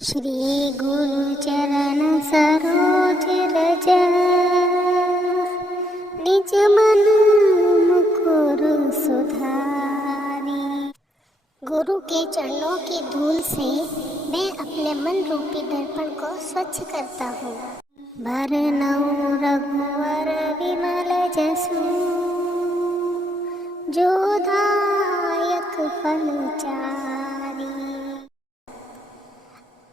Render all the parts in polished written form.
श्री गुरु चरण सरोज रज निज मन मुकुर सुधारी। गुरु के चरणों की धूल से मैं अपने मन रूपी दर्पण को स्वच्छ करता हूँ। भरनऊ रघुवर विमल जसु जो दायक फल चारी।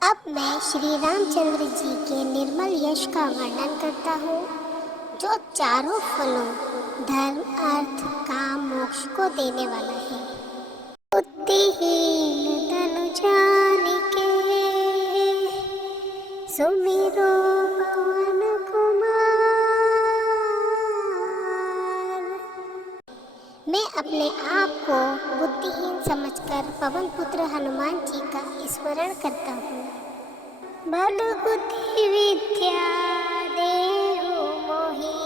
अब मैं श्री रामचंद्र जी के निर्मल यश का वर्णन करता हूँ, जो चारों फलों धर्म, अर्थ, काम, मोक्ष को देने वाला है। बुद्धिहीन तनु जानिके सुमिरो पवन कुमार। मैं अपने आप को बुद्धिहीन समझकर पवन पुत्र हनुमान जी का स्मरण करता हूँ। बल बुद्धि विद्या देहु मोहि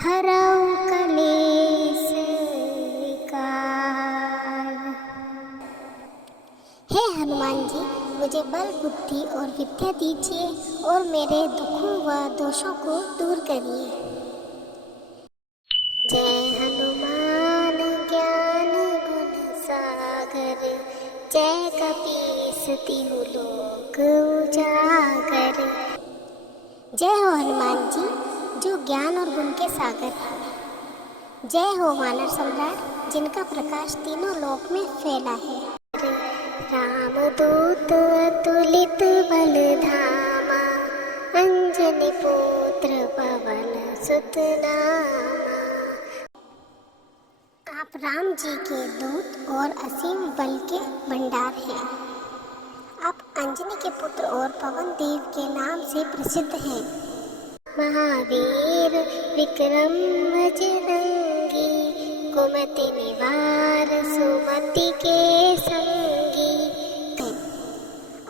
हरऊ कलेश विकार। हे हनुमान जी, मुझे बल, बुद्धि और विद्या दीजिए और मेरे दुखों व दोषों को दूर करिए। जय हनुमान ज्ञान गुण सागर, जय कपीस तिहु लोक उजागर। जय हो हनुमान जी, जो ज्ञान और गुण के सागर हैं। जय हो वानर सम्राट, जिनका प्रकाश तीनों लोक में फैला है। रामदूत अतुलित बल धामा, अंजनी पुत्र पवन सुत नामा। आप राम जी के दूत और असीम बल के भंडार हैं। आप अंजनी के पुत्र और पवन देव के नाम से प्रसिद्ध हैं। महावीर विक्रम बजरंगी, कुमति निवार सुमति के संगी।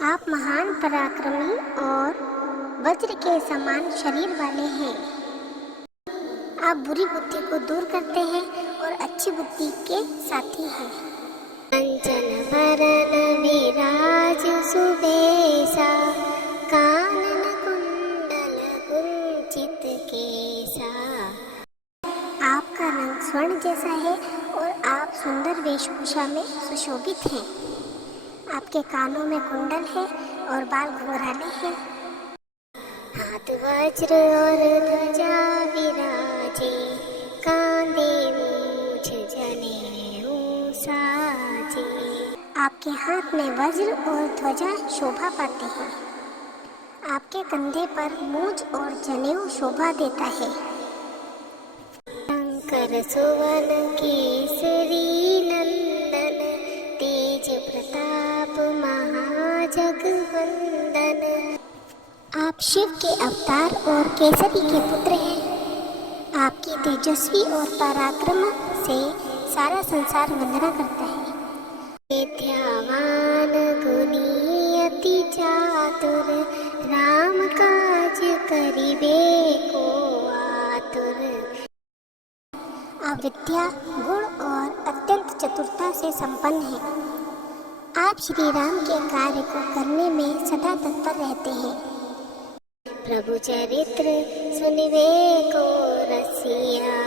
आप महान पराक्रमी और वज्र के समान शरीर वाले हैं। आप बुरी बुद्धि को दूर करते हैं और अच्छी बुद्धि के साथी हैं। कंचन बरन विराज सुबेसा, कानन कुंडल कुंचित केसा। आपका रंग स्वर्ण जैसा है और आप सुंदर वेशभूषा में सुशोभित हैं। आपके कानों में कुंडल है और बाल घुंघराले हैं। हाथ वज्र और ध्वजा विराजे, कांधे मूछ जनेऊ साजे। आपके हाथ में वज्र और ध्वजा शोभा पाते हैं। आपके कंधे पर मूछ और जनेऊ शोभा देता है। शंकर सुवन केसरी नंदन, तेज प्रताप महाजगवंदन। आप शिव के अवतार और केसरी के पुत्र हैं। आपकी तेजस्वी और पराक्रम से सारा संसार वंदना करता है। विद्यावान गुणी अति चातुर, राम काज करिबे को आतुर। आप विद्या, गुण और अत्यंत चतुरता से संपन्न हैं। आप श्री राम के कार्य को करने में सदा तत्पर रहते हैं। प्रभु चरित्र सुनिबे को रसिया,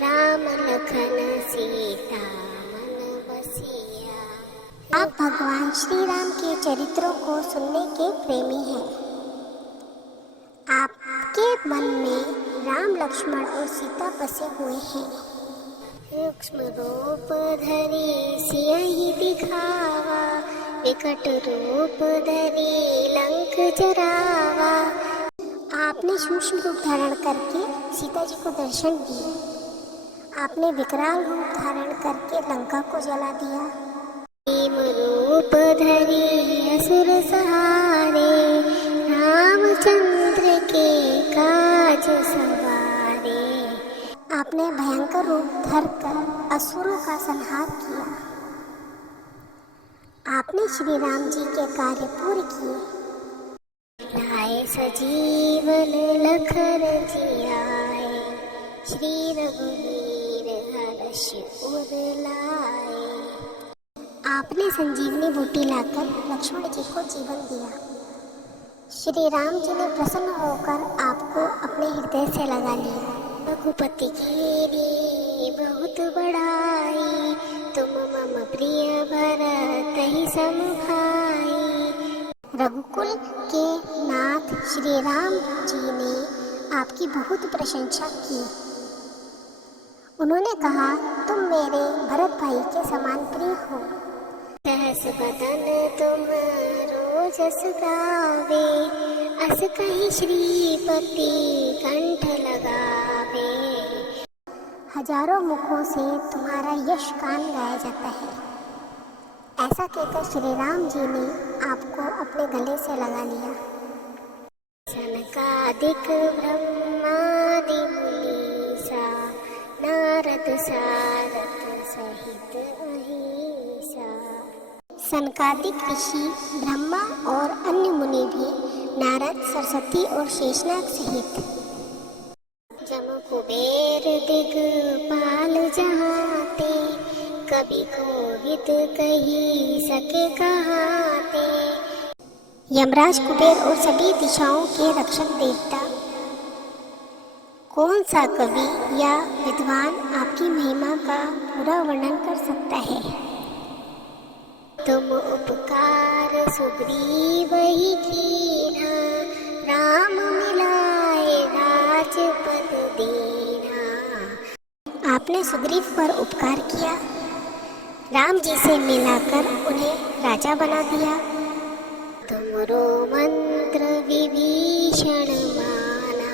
राम लखन सीता मन बसिया। आप भगवान श्री राम के चरित्रों को सुनने के प्रेमी हैं। आपके मन में राम, लक्ष्मण और सीता बसे हुए हैं। सूक्ष्म रूप धरि सियहि दिखावा, विकट रूप धरि लंक जरावा। आपने सूक्ष्म रूप धारण करके सीता जी को दर्शन दिए। आपने विकराल रूप धारण करके लंका को जला दिया। भीम रूप धरि असुर सहारे, रामचंद्र के काज सवारे। आपने भयंकर रूप धरकर असुरों का संहार किया। आपने श्री राम जी के कार्य पूरे किए। लाए सजीवन लखन जियाए, श्री रघुवीर हर्ष उर लाए। आपने संजीवनी बूटी लाकर लक्ष्मण जी को जीवन दिया। श्री राम जी ने प्रसन्न होकर आपको अपने हृदय से लगा लिया। रघुपति कीनी बहुत बड़ाई, तुम मम प्रिय भरत ही सम भाई। रघुकुल के नाथ श्री राम जी ने आपकी बहुत प्रशंसा की। उन्होंने कहा, तुम मेरे भरत भाई के समान प्रिय हो। सहस बदन तुम्हारो जस गावे, अस कहि श्रीपति कंठ लगावे। हजारों मुखों से तुम्हारा यश गान गाया जाता है। ऐसा कहकर श्री राम जी ने आपको अपने गले से लगा लिया। सनकादिक ब्रह्मादि मुनीसा, नारद सारद सहित अहिसा। सनकादिक ऋषि ब्रह्मा और अन्य मुनि भी नारद, सरस्वती और शेषनाग सहित जम कुबेर दिगपाल जहाते, कभी कोविद कही सके कहाते। यमराज, कुबेर और सभी दिशाओं के रक्षक देवता, कौन सा कवि या विद्वान आपकी महिमा का पूरा वर्णन कर सकता है। तुम उपकार सुग्रीव ही कीना, राम मिलाए राजपद दीना। आपने सुग्रीव पर उपकार किया, राम जी से मिलाकर उन्हें राजा बना दिया। तुमरो मंत्र विभीषण माना,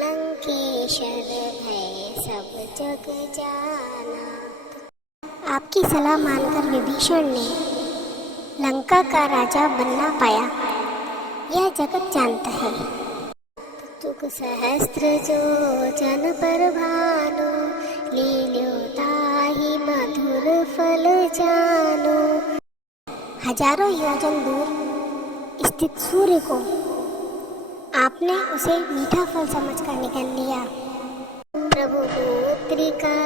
लंकेश्वर भय सब जग जाना। आपकी सलाह मानकर विभीषण ने लंका का राजा बनना पाया, यह जगत जानता है। तुक सहस्त्र जो जन पर भानु, लील्यो ताहि मधुर फल जानो। हजारों योजन दूर स्थित सूर्य को आपने उसे मीठा फल समझकर निकाल लिया। प्रभु पुत्रिका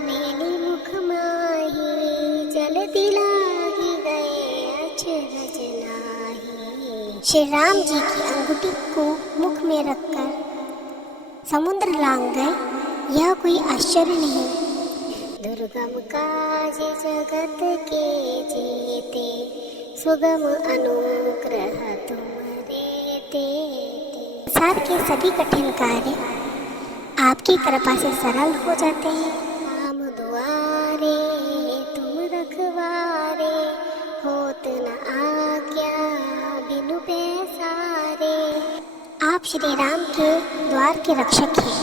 मेली मुख माही, जल दिलाही गए अचरज नाही। श्री राम जी की अंगूठी को मुख में रखकर समुद्र लांग गए, यह कोई आश्चर्य नहीं। दुर्गम काज जगत के जेते, सुगम अनुग्रह तुम्हारे देते। संसार के सभी कठिन कार्य आपकी कृपा से सरल हो जाते हैं। राम दुआरे तुम रखवारे, होत न आज्ञा बिनु पैसारे। आप श्री राम के द्वार के रक्षक हैं,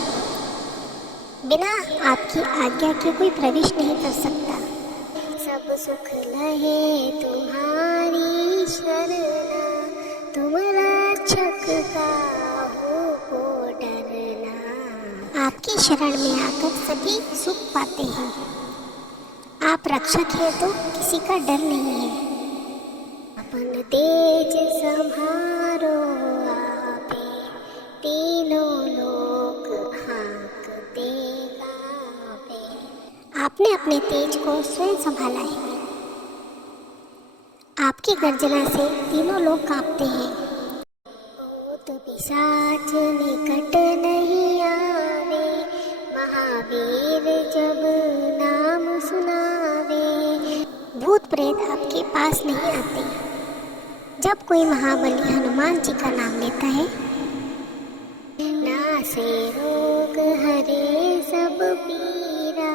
बिना आपकी आज्ञा के कोई प्रवेश नहीं कर सकता। सब सुख लहे तुम्हारी शरणा, तुम रक्षक काहू को डरना। आपकी शरण में आकर सभी सुख पाते हैं। आप रक्षक हैं तो किसी का डर नहीं है। अपन तेज संहारो आपे, तीनों लोक हाँकते गावे। आपने अपने तेज को स्वयं संभाला है। आपकी गर्जना से तीनों लोग कांपते हैं। भूत पिशाच निकट नहीं आवे, महावीर जब नाम सुनावे। भूत प्रेत आपके पास नहीं आते। जब कोई महाबली हनुमान जी का नाम लेता है, नासे रोग हरे सब पीरा,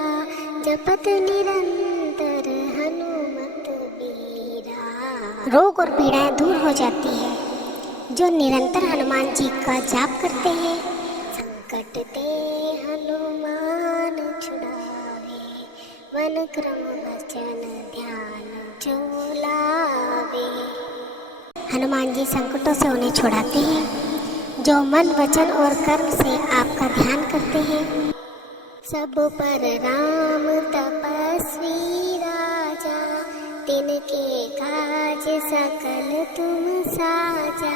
जपत निरंतर हनुमत बीरा। रोग और पीड़ाएं दूर हो जाती है जो निरंतर हनुमान जी का जाप करते हैं। संकट ते हनुमान छुड़ावे, मन क्रम वचन ध्यान जो लावे। हनुमान जी संकटों से उन्हें छुड़ाते हैं जो मन वचन और कर्म से आपका ध्यान करते हैं। सब पर राम तपस्वी राजा, तिनके काज सकल तुम साजा।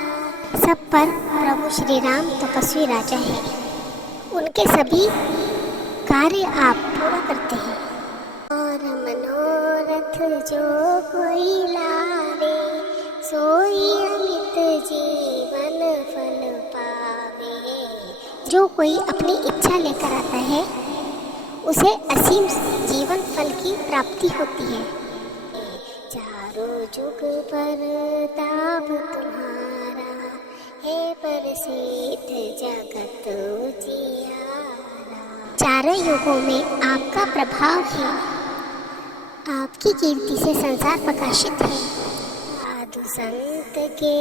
सब पर प्रभु श्री राम तपस्वी राजा है, उनके सभी कार्य आप पूरा करते हैं। और मनोरथ मनोरथ जो कोई लावे, सोई अमित जीवन फल पावे। जो कोई अपनी इच्छा लेकर आता है उसे असीम जीवन फल की प्राप्ति होती है। चारों जुग पर ताप तुम्हारा, हे प्रसिद्ध जगत उजियारा। चारों युगों में आपका प्रभाव है, आपकी कीर्ति से संसार प्रकाशित है। साधु संत के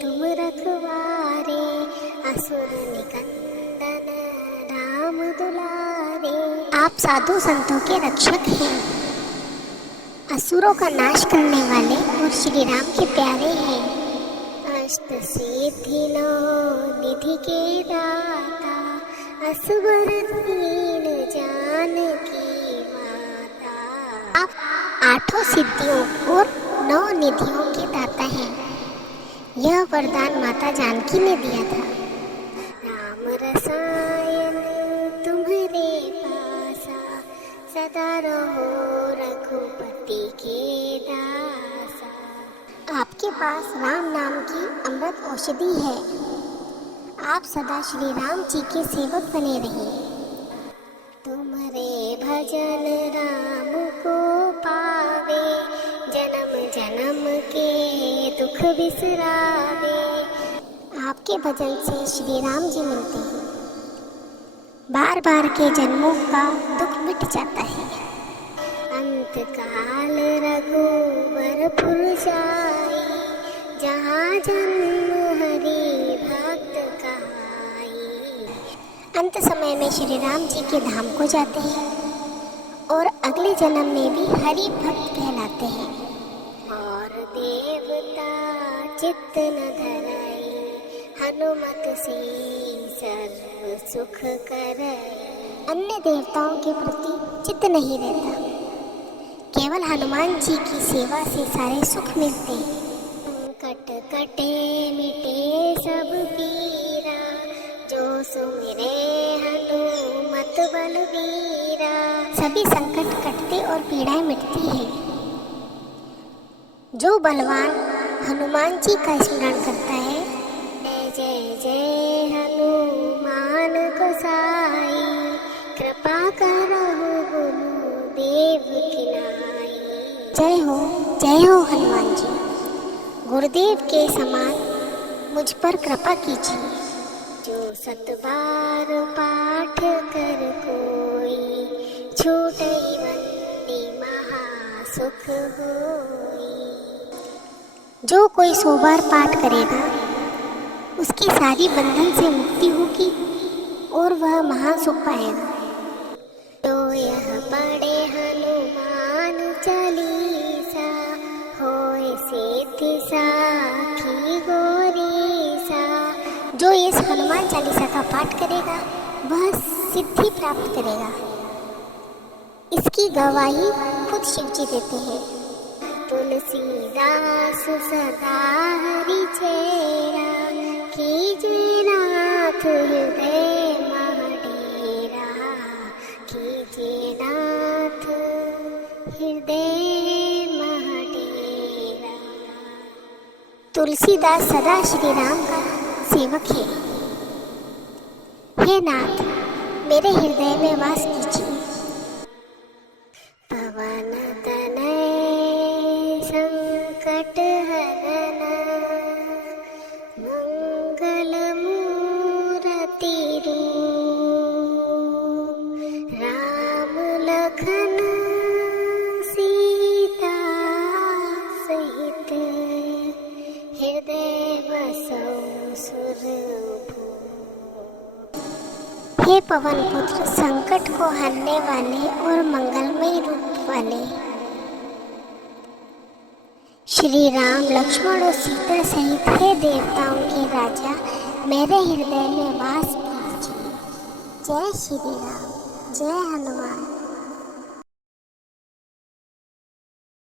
तुम रखवारे, असुर निकंदन राम दुलारे। आप साधु संतों के रक्षक हैं, असुरों का नाश करने वाले और श्री राम के प्यारे हैं। अष्ट सिद्धि नौ निधि के दाता, असवर दीन जानकी माता। आप 8 सिद्धियों और 9 निधियों के दाता हैं। यह वरदान माता जानकी ने दिया था। राम रसायन तुम्हारे पासा, सदा रहो रघुपति के दासा। आपके पास राम नाम की अमृत औषधि है। आप सदा श्री राम जी के सेवक बने रहिए। तुम्हारे भजन राम को पावे, जन्म जन्म के दुख बिसरावे। आपके भजन से श्री राम जी मिलते हैं। बार बार के जन्मों का दुख मिट जाता है। अंत काल रघुवरपुर जाई, जहाँ जन्म हरि भक्त कहाई। अंत समय में श्री राम जी के धाम को जाते हैं और अगले जन्म में भी हरि भक्त कहलाते हैं। और देवता चित्त न धराई, हनुमत से सर्व सुख करे। अन्य देवताओं के प्रति चित्त नहीं रहता, केवल हनुमान जी की सेवा से सारे सुख मिलते हैं। संकट कटे मिटे सब पीरा, जो सुमिरे हनुमत बलबीरा। सभी संकट कटते और पीड़ाएं मिटती है। जो बलवान हनुमान जी का स्मरण करता है, जय जय जय हनुमान गोसाई, कृपा करहु गुरुदेव की नाई। जय हो हनुमान जी, गुरुदेव के समान मुझ पर कृपा कीजिए। जो 7 बार पाठ कर कोई, छूटई बंदी महासुख होई। जो कोई 100 बार पाठ करेगा उसकी सारी बंधन से मुक्ति होगी और वह महासुख पाएगा। तो यह पढ़े हनुमान चालीसा, होए सिद्धि साखी गौरीसा। जो इस हनुमान चालीसा का पाठ करेगा वह सिद्धि प्राप्त करेगा। इसकी गवाही खुद शिव जी देते हैं। तुलसीदास सदा हरि चेरा, कीजे नाथ हृदय मह डेरा। कीजे नाथ हृदय मह डेरा। तुलसीदास सदा श्री राम का सेवक है। हे नाथ, मेरे हृदय में वास कीजिए। पवन तनय संकट हरन, मंगल मूर्ति रूप। राम लखन सीता सहित, हृदय बसौ सुरभूप। हे पवन पुत्र, संकट को हरने वाले और मंगलमय रूप वाले श्री राम, लक्ष्मण और सीता सहित हे देवताओं के राजा, मेरे हृदय में वास कीजिए। जय श्री राम, जय हनुमान।